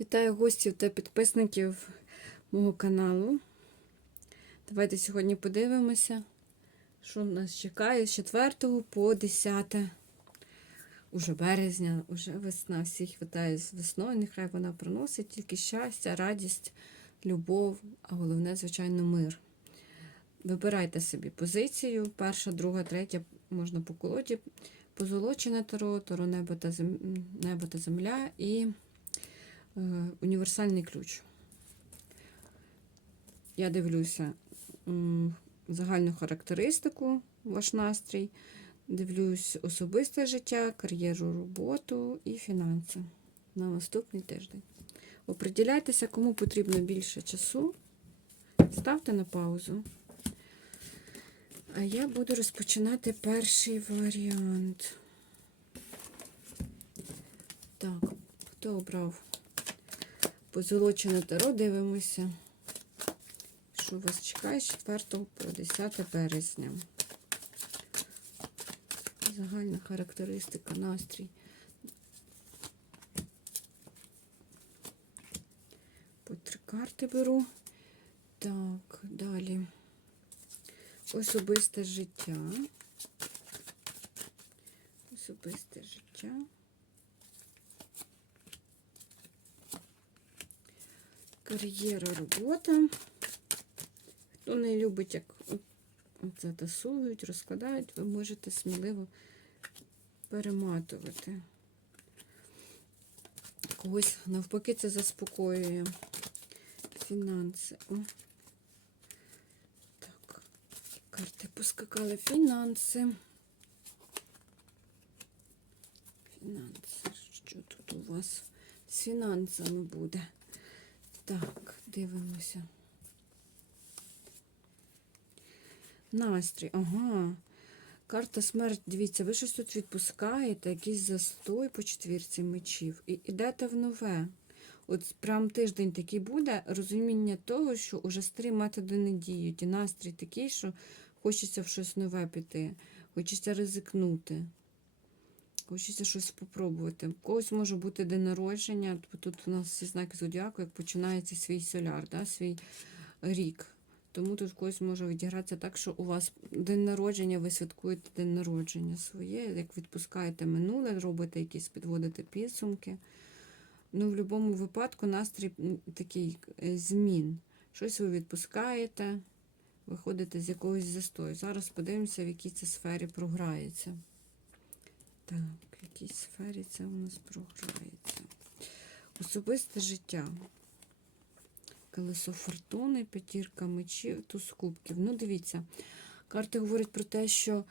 Вітаю гостів та підписників мого каналу. Давайте сьогодні подивимося, що нас чекає з 4 по 10 уже березня, уже весна. Всіх вітаю з весною. Нехай вона приносить тільки щастя, радість, любов, а головне, звичайно, мир. Вибирайте собі позицію. Перша, друга, третя можна по колоді. Позолочене таро, таро небо та, земля і універсальний ключ. Я дивлюся загальну характеристику, ваш настрій, дивлюсь особисте життя, кар'єру, роботу і фінанси на наступний тиждень. Оприділяйтеся, кому потрібно більше часу. Ставте на паузу. А я буду розпочинати перший варіант. Так, хто обрав позолочене таро, дивимося, що вас чекає з 4 по 10 березня. Загальна характеристика, настрій. По три карти беру. Так, далі. Особисте життя. Особисте життя. Кар'єра, робота. Хто не любить, як це розкладають, ви можете сміливо перематувати. Когось навпаки це заспокоює. Фінанси. О. Так, карти поскакали. Фінанси. Фінанси. Що тут у вас з фінансами буде? Так, дивимося. Настрій, ага. Карта смерть, дивіться, ви щось тут відпускаєте, якийсь застой по четвірці мечів. І йдете в нове. От прям тиждень такий буде розуміння того, що уже старі методи не діють. І настрій такий, що хочеться в щось нове піти, хочеться ризикнути. Хочеться щось спробувати. У когось може бути день народження, тут у нас всі знаки зодіаку, як починається свій соляр, да, свій рік. Тому тут когось може відігратися так, що у вас день народження, ви святкуєте день народження своє, як відпускаєте минуле, робите якісь підводите підсумки. Ну, в будь-якому випадку настрій такий е, змін. Щось ви відпускаєте, виходите з якогось застою. Зараз подивимося, в якій це сфері програється. Так, в якій сфері це у нас програється. Особисте життя. Колесо фортуни, п'ятірка мечів, туз кубків. Ну, дивіться, карти говорять про те, що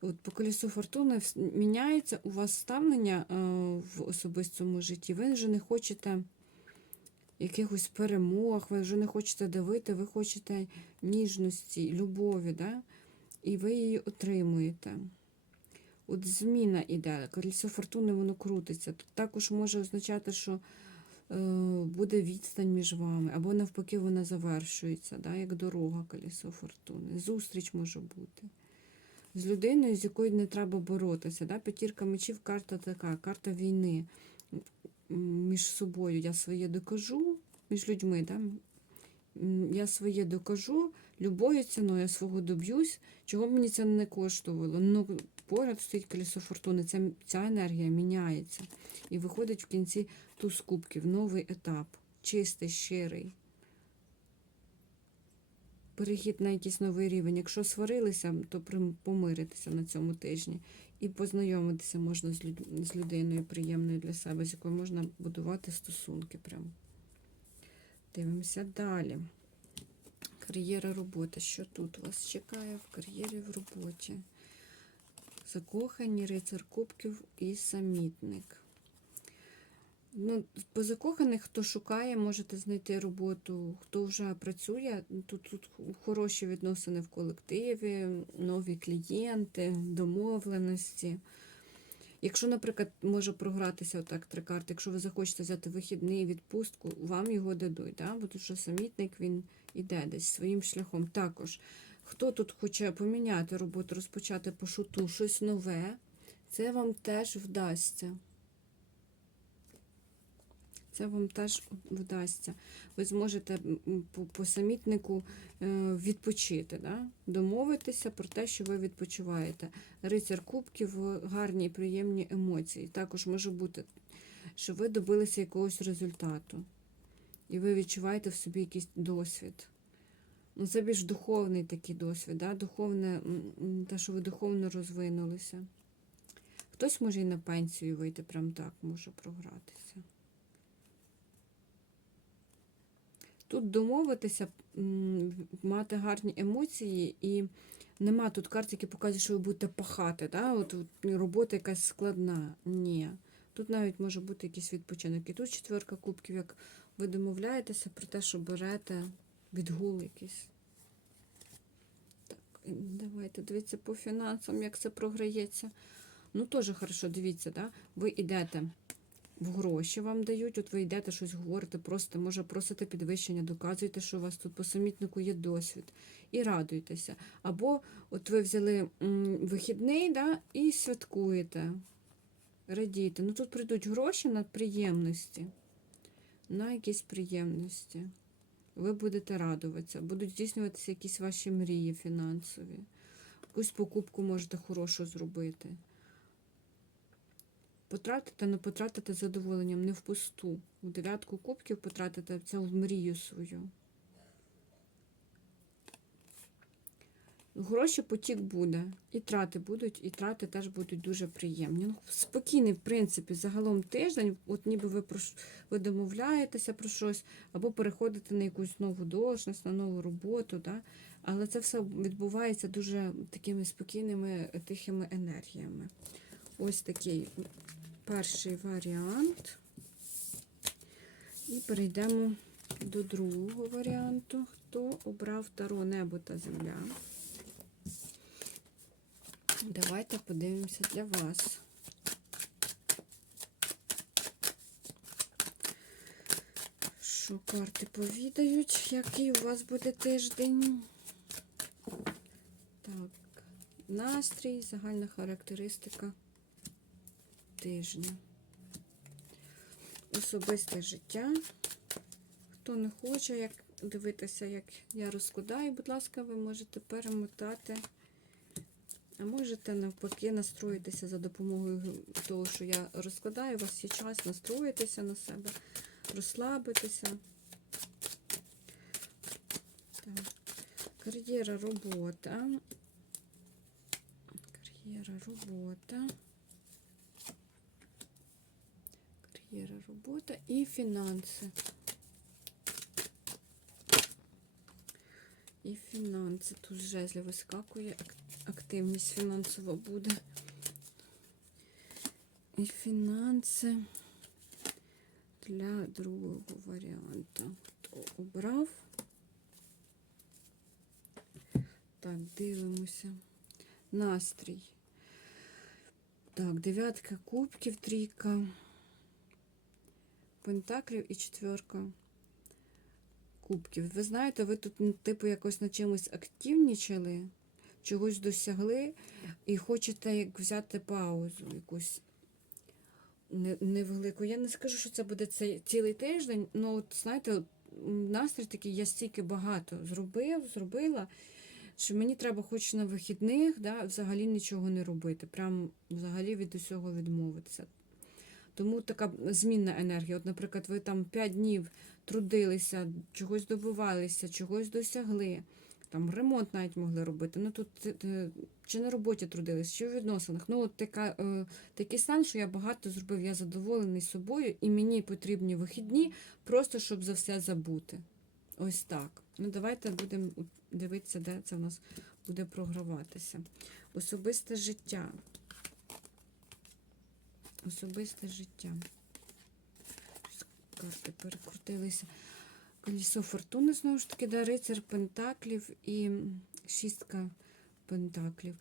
от по колесу фортуни міняється у вас ставлення е, в особистому житті. Ви вже не хочете якихось перемог, ви вже не хочете давити, ви хочете ніжності, любові, да? і ви її отримуєте. От зміна іде, колесо фортуни воно крутиться. Тут також може означати, що е, буде відстань між вами, або навпаки, вона завершується, да, як дорога колесо фортуни. Зустріч може бути. З людиною, з якою не треба боротися. Да? П'ятірка мечів карта така, карта війни між собою. Я своє докажу, між людьми. Да? Я своє докажу, любою ціною я свого доб'юсь, чого б мені це не коштувало. Ну, поряд стоїть колесо фортуни, ця, ця енергія міняється. І виходить в кінці туз кубків, новий етап, чистий, щирий. Перехід на якийсь новий рівень. Якщо сварилися, то помиритися на цьому тижні. І познайомитися можна з, люд... з людиною приємною для себе, з якою можна будувати стосунки. Прям. Дивимося далі. Кар'єра робота. Що тут вас чекає в кар'єрі в роботі? Закохані, рицар кубків і самітник. Ну, по закоханих, хто шукає, можете знайти роботу, хто вже працює. Тут, тут хороші відносини в колективі, нові клієнти, домовленості. Якщо, наприклад, може програтися отак три карти, якщо ви захочете взяти вихідний відпустку, вам його дадуть. Да? Бо тут що самітник він іде десь своїм шляхом. Також, хто тут хоче поміняти роботу, розпочати по шуту щось нове, це вам теж вдасться. це вам теж вдасться. Ви зможете по, по самітнику е, відпочити, да? домовитися про те, що ви відпочиваєте. Рицар кубків, гарні і приємні емоції. Також може бути, що ви добилися якогось результату, і ви відчуваєте в собі якийсь досвід. Ну, це більш духовний такий досвід, да? духовне, те, що ви духовно розвинулися. Хтось може і на пенсію вийти, прям так може програтися. Тут домовитися, мати гарні емоції, і нема тут карт, які показують, що ви будете пахати. Да? От робота якась складна. Ні. Тут навіть може бути якийсь відпочинок. І тут четверка кубків, як ви домовляєтеся про те, що берете відгул якийсь. Так, давайте дивіться по фінансам, як це програється. Ну, теж хорошо, дивіться, да? ви йдете в гроші вам дають, от ви йдете щось говорите, просто, може, просите підвищення, доказуєте, що у вас тут по самітнику є досвід, і радуйтеся. Або от ви взяли м, вихідний да, і святкуєте, радійте. Ну тут прийдуть гроші на приємності, на якісь приємності. Ви будете радуватися, будуть здійснюватися якісь ваші мрії фінансові. Якусь покупку можете хорошу зробити. Потратите, не потратите задоволенням, не впусту. У дев'ятку кубків потратите це в мрію свою. Гроші потік буде, і трати будуть, і трати теж будуть дуже приємні. Ну, спокійний, в принципі, загалом тиждень, от ніби ви про ви домовляєтеся про щось, або переходите на якусь нову должність, на нову роботу. Да? Але це все відбувається дуже такими спокійними, тихими енергіями. Ось такий перший варіант. І перейдемо до другого варіанту. Хто обрав Таро небо та земля? Давайте подивимося для вас. Що карти повідають, який у вас буде тиждень? Так, настрій, загальна характеристика тижня. Особисте життя. Хто не хоче як дивитися, як я розкладаю, будь ласка, ви можете перемотати. А можете навпаки настроїтися за допомогою того, що я розкладаю. У вас є час настроїтися на себе, розслабитися. Так. Кар'єра, робота. Кар'єра, робота. Кар'єра, робота і фінанси. І фінанси. Тут жезлі вискакує, ак- активність фінансова буде. І фінанси для другого варіанту. Хто обрав? Так, дивимося. Настрій. Так, дев'ятка кубків, трійка. Пентаклів і четверка кубків. Ви знаєте, ви тут, ну, типу, якось на чимось активнічали, чогось досягли, і хочете як взяти паузу якусь невелику. Я не скажу, що це буде цей цілий тиждень, але от знаєте, настрій такий, я стільки багато зробив, зробила, що мені треба хоч на вихідних да, взагалі нічого не робити. Прям взагалі від усього відмовитися. Тому така змінна енергія. От, наприклад, ви там 5 днів трудилися, чогось добивалися, чогось досягли. Там ремонт навіть могли робити. Ну тут е, чи на роботі трудились, чи у відносинах. Ну, от така, е, такий стан, що я багато зробив, я задоволений собою, і мені потрібні вихідні, просто щоб за все забути. Ось так. Ну, давайте будемо дивитися, де це в нас буде програватися. Особисте життя. Особисте життя. Карти перекрутилися. Колесо фортуни, знову ж таки, да, рицар Пентаклів і шістка Пентаклів.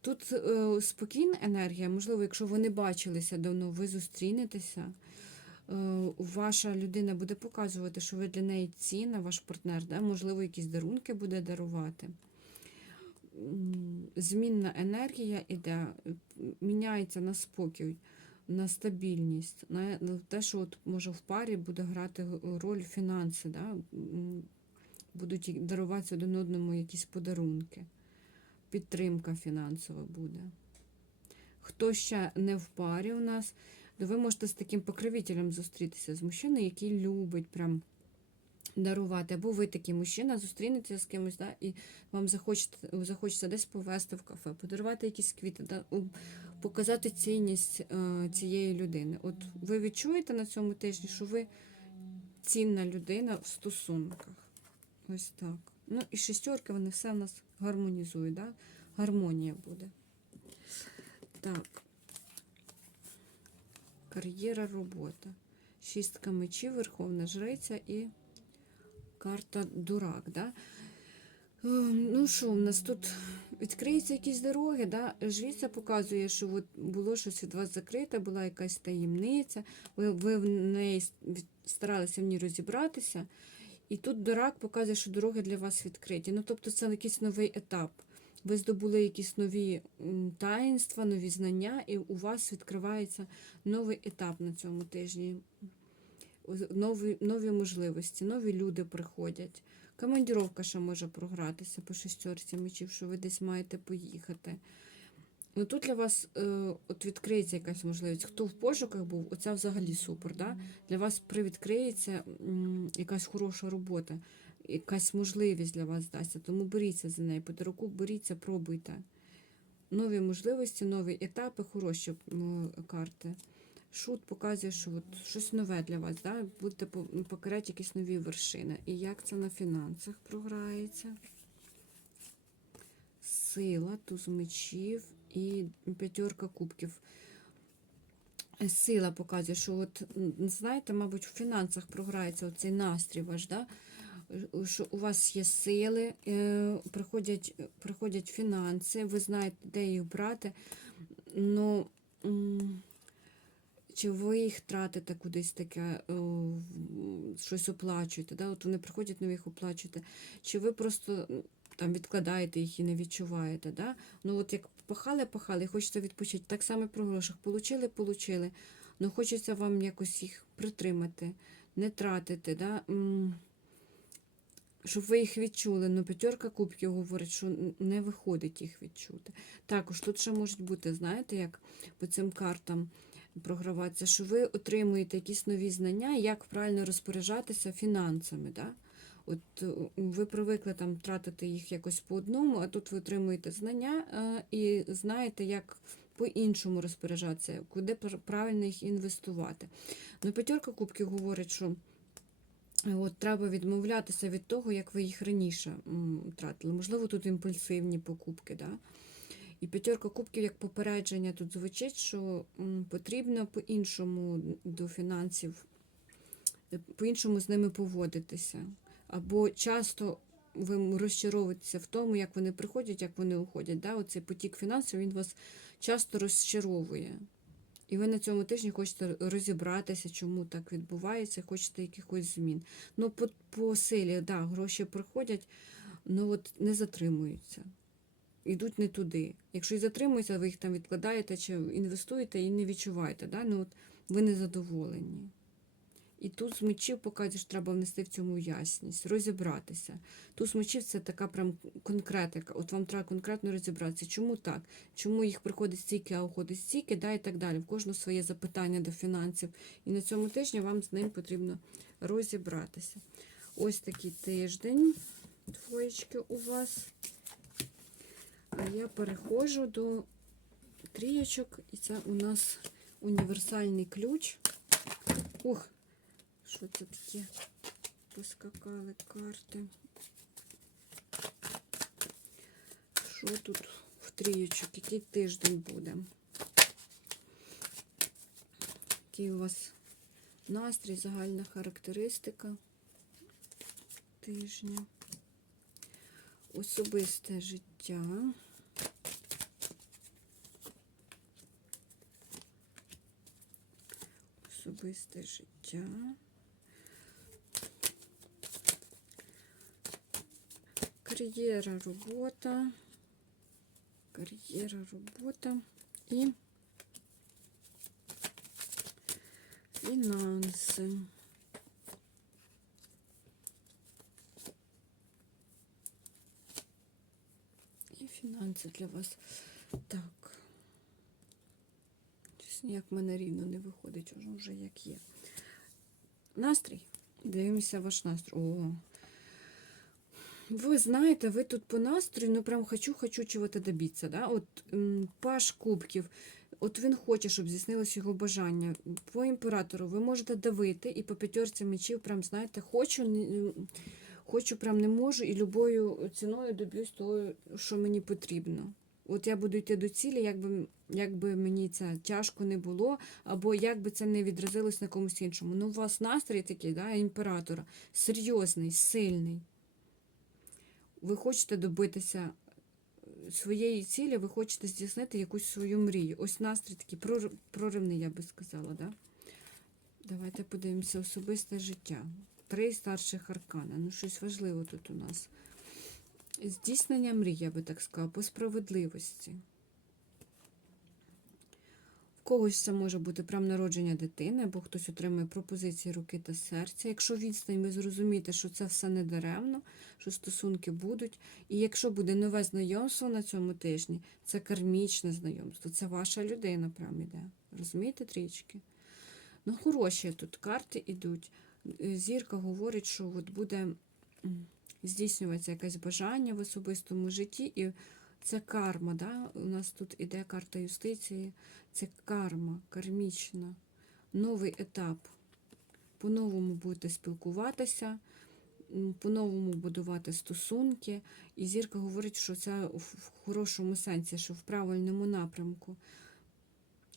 Тут е, спокійна енергія, можливо, якщо ви не бачилися давно, ви зустрінетеся. Е, ваша людина буде показувати, що ви для неї цінна, ваш партнер, да? можливо, якісь дарунки буде дарувати. Змінна енергія іде, міняється на спокій. На стабільність, на те, що от може в парі буде грати роль фінанси, да? будуть даруватися один одному якісь подарунки, підтримка фінансова буде. Хто ще не в парі у нас, то ви можете з таким покровителем зустрітися, з мужчиною, який любить прям дарувати. Або ви такий мужчина зустрінетеся з кимось, да, і вам захочеться, захочеться десь повезти в кафе, подарувати якісь квіти, да, показати цінність е, цієї людини. От ви відчуєте на цьому тижні, що ви цінна людина в стосунках. Ось так. Ну і шістерки, вони все в нас гармонізують, да? гармонія буде. Так. Кар'єра, робота. Шістка мечів, Верховна Жриця і карта Дурак. Да? Е, Ну що, у нас тут відкриються якісь дороги, да? жриця показує, що от було щось від вас закрите, була якась таємниця, ви, ви в неї старалися в ній розібратися. І тут дурак показує, що дороги для вас відкриті. Ну, тобто це якийсь новий етап. Ви здобули якісь нові таїнства, нові знання, і у вас відкривається новий етап на цьому тижні. Нові, нові можливості, нові люди приходять. Командіровка ще може програтися по шестерці мечів, що ви десь маєте поїхати. Ну тут для вас е, от відкриється якась можливість. Хто в пошуках був, оця взагалі супер. Да? Для вас привідкриється якась хороша робота, якась можливість для вас здасться. Тому беріться за неї, по руку беріться, пробуйте. Нові можливості, нові етапи, хороші м, карти. Шут показує, що от щось нове для вас, да? будете по- покоряти якісь нові вершини. І як це на фінансах програється? Сила, туз мечів і п'ятерка кубків. Е, Сила показує, що от, знаєте, мабуть, в фінансах програється оцей настрій ваш, да? Е, що у вас є сили, е, приходять, приходять фінанси, ви знаєте, де їх брати. Ну, м, чи ви їх тратите кудись таке, о, щось оплачуєте, да? от вони приходять, ви їх оплачуєте, чи ви просто там відкладаєте їх і не відчуваєте. Да? Ну от як пахали, пахали, хочеться відпочити. Так само про грошах. Получили, получили. Ну хочеться вам якось їх притримати, не тратити. Да? Щоб ви їх відчули. Ну, п'ятерка кубків говорить, що не виходить їх відчути. Також тут ще можуть бути, знаєте, як по цим картам програватися, що ви отримуєте якісь нові знання, як правильно розпоряджатися фінансами. Да? От е, ви привикли там тратити їх якось по одному, а тут ви отримуєте знання е, і знаєте, як по-іншому розпоряджатися, куди правильно їх інвестувати. Ну, п'ятерка кубків говорить, що е, от, треба відмовлятися від того, як ви їх раніше тратили. Можливо, тут імпульсивні покупки. Да? І п'ятерка кубків як попередження тут звучить, що потрібно по-іншому до фінансів, е, по-іншому з ними поводитися. Або часто ви розчаровуєтеся в тому, як вони приходять, як вони уходять. Да? Оцей потік фінансів він вас часто розчаровує. І ви на цьому тижні хочете розібратися, чому так відбувається, хочете якихось змін. Ну, по, по силі, да, гроші приходять, ну от не затримуються. Йдуть не туди. Якщо і затримуються, ви їх там відкладаєте чи інвестуєте і не відчуваєте. Да? Ну, от ви не задоволені. І тут з мечів показує, треба внести в цьому ясність, розібратися. Тут з мечів це така прям конкретика. От вам треба конкретно розібратися. Чому так? Чому їх приходить стільки, а уходить стільки, да, і так далі. В кожного своє запитання до фінансів. І на цьому тижні вам з ним потрібно розібратися. Ось такий тиждень, двоєчки у вас. А я переходжу до трієчок, і це у нас універсальний ключ. Ух, що це таке? Поскакали карти. Що тут в трієчок? Який тиждень буде? Який у вас настрій, загальна характеристика тижня? Особисте життя. Особисте життя. Кар'єра, робота. Кар'єра, робота і Фінанси. Фінанси для вас. Так. Ніяк в мене рівно не виходить, уже вже як є. Настрій. Дивимося ваш настрій. О. Ви знаєте, ви тут по настрою, ну прям хочу, хочу чого-то добитися. Да? От Паш Кубків, от він хоче, щоб здійснилось його бажання. По імператору ви можете давити і по п'ятерці мечів, прям знаєте, хочу, хочу, прям не можу, і любою ціною доб'юсь того, що мені потрібно. От я буду йти до цілі, якби, якби мені це тяжко не було, або якби це не відразилось на комусь іншому. Ну, у вас настрій такий, да, імператора, серйозний, сильний. Ви хочете добитися своєї цілі, ви хочете здійснити якусь свою мрію. Ось настрій такий проривний, я би сказала. Да? Давайте подивимося особисте життя. Три старших аркана. Ну, щось важливе тут у нас. Здійснення мрій, я би так сказала, по справедливості. В когось це може бути прям народження дитини, або хтось отримує пропозиції руки та серця. Якщо відстань, ви зрозумієте, що це все не даремно, що стосунки будуть. І якщо буде нове знайомство на цьому тижні, це кармічне знайомство, це ваша людина прям іде. Розумієте, трічки? Ну, хороші тут карти йдуть. Зірка говорить, що от буде здійснюватися якесь бажання в особистому житті, і це карма. Да? У нас тут іде карта юстиції, це карма, кармічна, новий етап. По-новому будете спілкуватися, по-новому будувати стосунки. І зірка говорить, що це в хорошому сенсі, що в правильному напрямку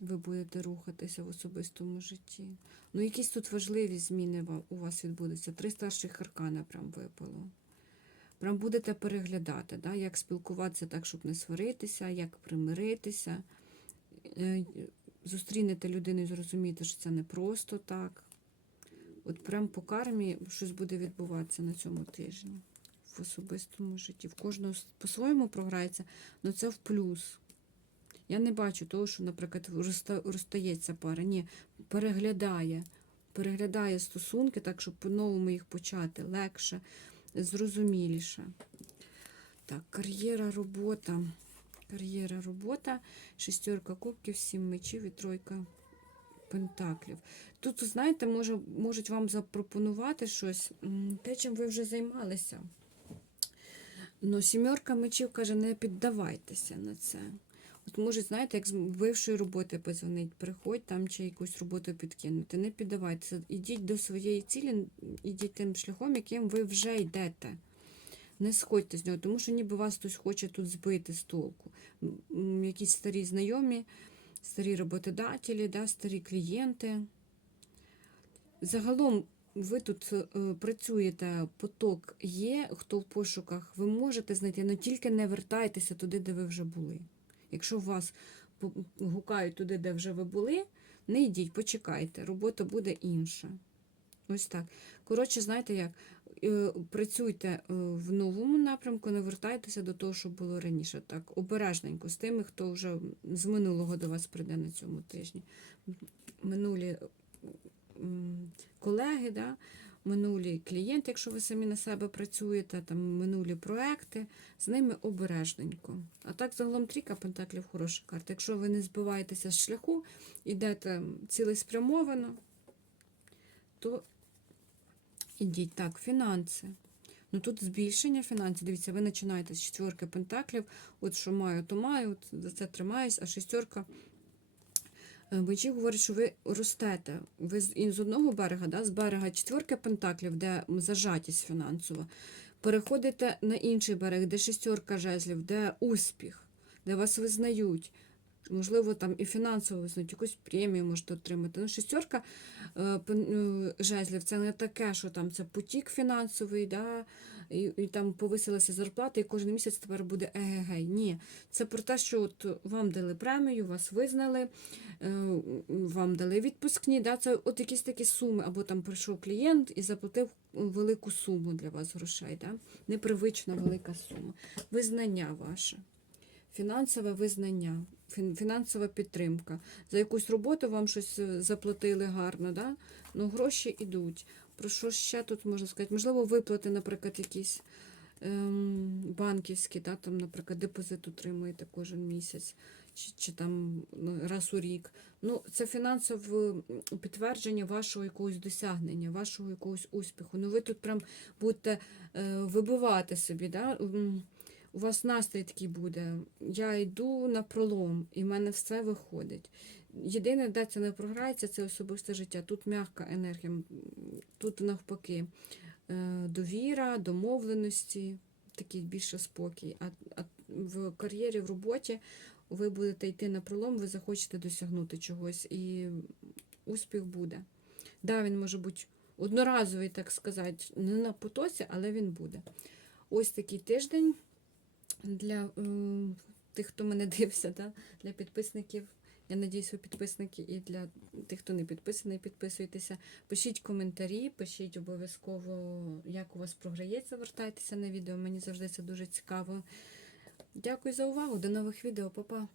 ви будете рухатися в особистому житті. Ну, якісь тут важливі зміни у вас відбудуться. Три старших аркана прям випало. Прям будете переглядати, да, як спілкуватися так, щоб не сваритися, як примиритися. Е, Зустрінете людину і зрозумієте, що це не просто так. От прям по кармі щось буде відбуватися на цьому тижні в особистому житті. В кожного по-своєму програється, але це в плюс. Я не бачу того, що, наприклад, розстається пара. Ні, переглядає. Переглядає стосунки так, щоб по-новому їх почати легше, зрозуміліше. Так, кар'єра, робота. Кар'єра, робота, шестерка кубків, сім мечів і тройка пентаклів. Тут, знаєте, може, можуть вам запропонувати щось, те, чим ви вже займалися. Ну, сімерка мечів каже, не піддавайтеся на це. От може, знаєте, як з бившої роботи позвонить, приходь там чи якусь роботу підкинути. Не піддавайтеся. Ідіть до своєї цілі, ідіть тим шляхом, яким ви вже йдете. Не сходьте з нього, тому що ніби вас хтось хоче тут збити з толку. Якісь старі знайомі, старі роботодателі, да, старі клієнти. Загалом ви тут е, працюєте, поток є, хто в пошуках, ви можете знайти, але тільки не вертайтеся туди, де ви вже були. Якщо вас гукають туди, де вже ви були, не йдіть, почекайте, робота буде інша. Ось так. Коротше, знаєте як? Е, Працюйте е, в новому напрямку, не вертайтеся до того, що було раніше. Так, обережненько з тими, хто вже з минулого до вас прийде на цьому тижні. Минулі колеги, да? Минулі клієнти, якщо ви самі на себе працюєте, там минулі проекти, з ними обережненько. А так загалом трійка пентаклів хороша карта. Якщо ви не збиваєтеся з шляху, йдете цілеспрямовано, то ідіть так, фінанси. Ну тут збільшення фінансів. Дивіться, ви починаєте з четверки пентаклів. От що маю, то маю, от за це тримаюсь, а шестерка. Мечі говорять, що ви ростете. Ви з, одного берега, да, з берега четверки пентаклів, де зажатість фінансова, переходите на інший берег, де шестерка жезлів, де успіх, де вас визнають. Можливо, там і фінансово визнають, якусь премію можете отримати. Ну, шестерка е, е, жезлів це не таке, що там це потік фінансовий, да, і, і там повисилася зарплата, і кожен місяць тепер буде егегей.Ні, це про те, що от вам дали премію, вас визнали, е, вам дали відпускні. Да, це от якісь такі суми, або там прийшов клієнт і заплатив велику суму для вас грошей. Да? Непривична велика сума. Визнання ваше. фінансове визнання, фінансова підтримка. За якусь роботу вам щось е, заплатили гарно, да? ну гроші йдуть. Про що ще тут можна сказати? Можливо, виплати, наприклад, якісь ем, банківські, да? там, наприклад, депозит утримуєте кожен місяць, чи, чи там раз у рік. Ну, це фінансове підтвердження вашого якогось досягнення, вашого якогось успіху. Ну, ви тут прям будете е, вибивати собі, да? У вас настрій такий буде. Я йду на пролом, і в мене все виходить. Єдине, де це не програється, це особисте життя. Тут м'яка енергія, тут навпаки е, довіра, домовленості, такий більше спокій. А, а в кар'єрі, в роботі ви будете йти на пролом, ви захочете досягнути чогось, і успіх буде. Да, він може бути одноразовий, так сказати, не на потоці, але він буде. Ось такий тиждень для е, тих, хто мене дивиться, да? для підписників. Я надіюсь, ви підписники, і для тих, хто не підписаний, підписуйтеся. Пишіть коментарі, пишіть обов'язково, як у вас програється. Вертайтеся на відео. Мені завжди це дуже цікаво. Дякую за увагу. До нових відео, Па-па.